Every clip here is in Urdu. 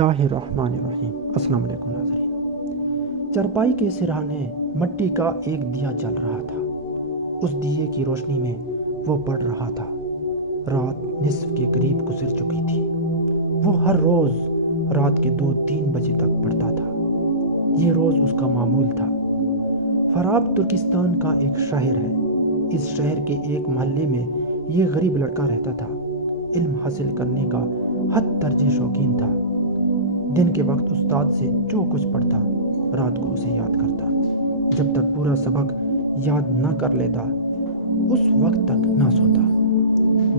اللہ الرحمن الرحیم۔ السلام علیکم ناظرین۔ چرپائی کے سرہانے مٹی کا ایک دیا جل رہا تھا۔ اس دیے کی روشنی میں وہ پڑھ رہا تھا۔ رات نصف کے قریب گزر چکی تھی۔ وہ ہر روز رات کے 2-3 بجے تک پڑھتا تھا۔ یہ روز اس کا معمول تھا۔ فراب ترکستان کا ایک شہر ہے۔ اس شہر کے ایک محلے میں یہ غریب لڑکا رہتا تھا۔ علم حاصل کرنے کا حد درجے شوقین تھا۔ دن کے وقت استاد سے جو کچھ پڑھتا رات کو اسے یاد کرتا۔ جب تک پورا سبق یاد نہ کر لیتا اس وقت تک نہ سوتا۔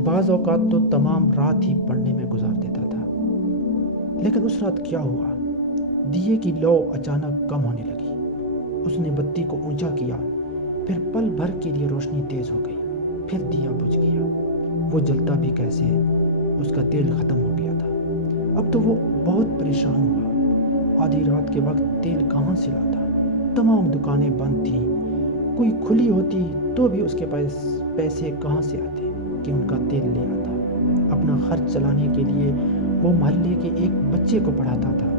بعض اوقات تو تمام رات ہی پڑھنے میں گزار دیتا تھا۔ لیکن اس رات کیا ہوا؟ دیے کی لو اچانک کم ہونے لگی۔ اس نے بتی کو اونچا کیا، پھر پل بھر کے لیے روشنی تیز ہو گئی، پھر دیا بجھ گیا۔ وہ جلتا بھی کیسے ہے؟ اس کا تیل ختم ہو گیا تھا۔ اب تو وہ بہت پریشان ہوا۔ آدھی رات کے وقت تیل کہاں سے لاتا؟ تمام دکانیں بند تھیں۔ کوئی کھلی ہوتی تو بھی اس کے پاس پیسے کہاں سے آتے کہ ان کا تیل لے آتا؟ اپنا خرچ چلانے کے لیے وہ محلے کے ایک بچے کو پڑھاتا تھا۔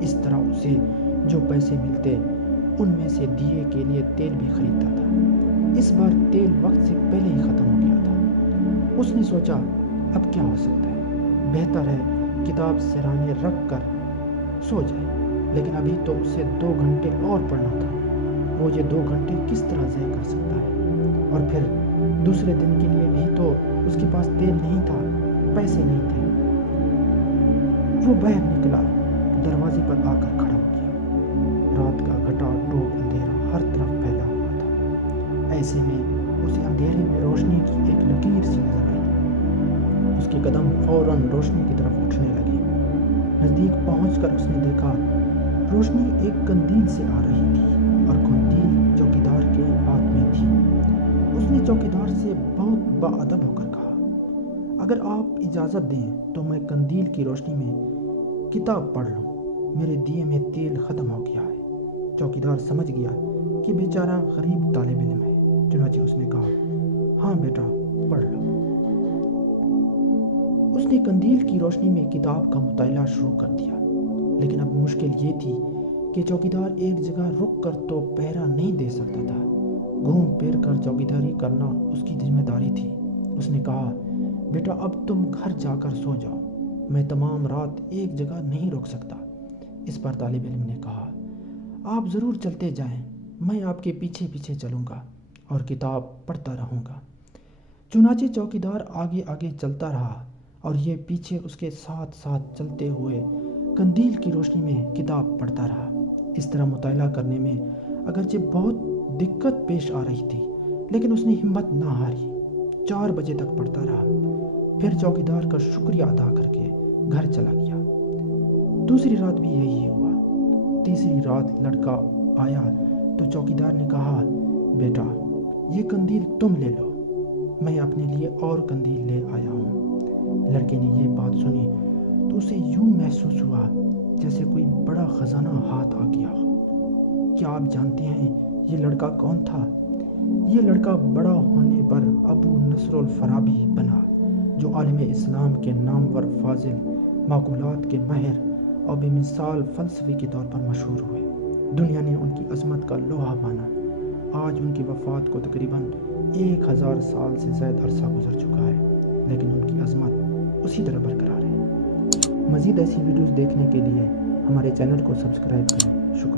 اس طرح اسے جو پیسے ملتے ان میں سے دیے کے لیے تیل بھی خریدتا تھا۔ اس بار تیل وقت سے پہلے ہی ختم ہو گیا تھا۔ اس نے سوچا اب کیا ہو سکتا ہے؟ بہتر ہے کتاب سرانے رکھ کر سو جائے۔ لیکن ابھی تو اسے 2 گھنٹے اور پڑھنا تھا۔ وہ یہ 2 گھنٹے کس طرح ضائع کر سکتا ہے؟ اور پھر دوسرے دن کے لیے بھی تو اس کے پاس تیل نہیں تھا، پیسے نہیں تھے۔ وہ باہر نکلا، دروازے پر آ کر کھڑا ہو گیا۔ رات کا گھٹا ٹوپ اندھیرا ہر طرف پھیلا ہوا تھا۔ ایسے میں اسے اندھیرے میں روشنی کی ایک لکیر سی نظر آئی۔ اس کے قدم فوراً روشنی کی طرف اٹھنے لگے۔ نزدیک پہنچ کر اس نے دیکھا روشنی ایک قندیل سے آ رہی تھی اور قندیل چوکیدار کے ہاتھ میں تھی۔ اس نے چوکیدار سے بہت باادب ہو کر کہا، اگر آپ اجازت دیں تو میں قندیل کی روشنی میں کتاب پڑھ لوں۔ میرے دیے میں تیل ختم ہو گیا ہے۔ چوکیدار سمجھ گیا کہ بیچارہ غریب طالب علم ہے، چنانچہ اس نے کہا، ہاں بیٹا پڑھ لو۔ اس نے قندیل کی روشنی میں کتاب کا مطالعہ شروع کر دیا۔ لیکن اب مشکل یہ تھی کہ چوکیدار ایک جگہ رک کر تو پہرا نہیں دے سکتا تھا۔ گھوم پھر کر چوکیداری کرنا اس کی ذمہ داری تھی۔ اس نے کہا، بیٹا اب تم گھر جا کر سو جاؤ، میں تمام رات ایک جگہ نہیں رک سکتا۔ اس پر طالب علم نے کہا، آپ ضرور چلتے جائیں، میں آپ کے پیچھے پیچھے چلوں گا اور کتاب پڑھتا رہوں گا۔ چنانچہ چوکیدار آگے آگے چلتا رہا اور یہ پیچھے اس کے ساتھ ساتھ چلتے ہوئے قندیل کی روشنی میں کتاب پڑھتا رہا۔ اس طرح مطالعہ کرنے میں اگرچہ بہت دقت پیش آ رہی تھی، لیکن اس نے ہمت نہ ہاری۔ 4 بجے تک پڑھتا رہا، پھر چوکیدار کا شکریہ ادا کر کے گھر چلا گیا۔ دوسری رات بھی یہی ہوا۔ تیسری رات لڑکا آیا تو چوکیدار نے کہا، بیٹا یہ قندیل تم لے لو، میں اپنے لیے اور قندیل لے آیا ہوں۔ لڑکے نے یہ بات سنی تو اسے یوں محسوس ہوا جیسے کوئی بڑا خزانہ ہاتھ آ گیا ہو۔ کیا آپ جانتے ہیں یہ لڑکا کون تھا؟ یہ لڑکا بڑا ہونے پر ابو نصر الفارابی بنا، جو عالم اسلام کے نامور فاضل، معقولات کے ماہر اور بے مثال فلسفی کے طور پر مشہور ہوئے۔ دنیا نے ان کی عظمت کا لوہا مانا۔ آج ان کی وفات کو تقریباً 1000 سال سے زائد عرصہ گزر چکا ہے، لیکن ان کی عظمت اسی طرح برقرار ہے۔ مزید ایسی ویڈیوز دیکھنے کے لیے ہمارے چینل کو سبسکرائب کریں۔ شکریہ۔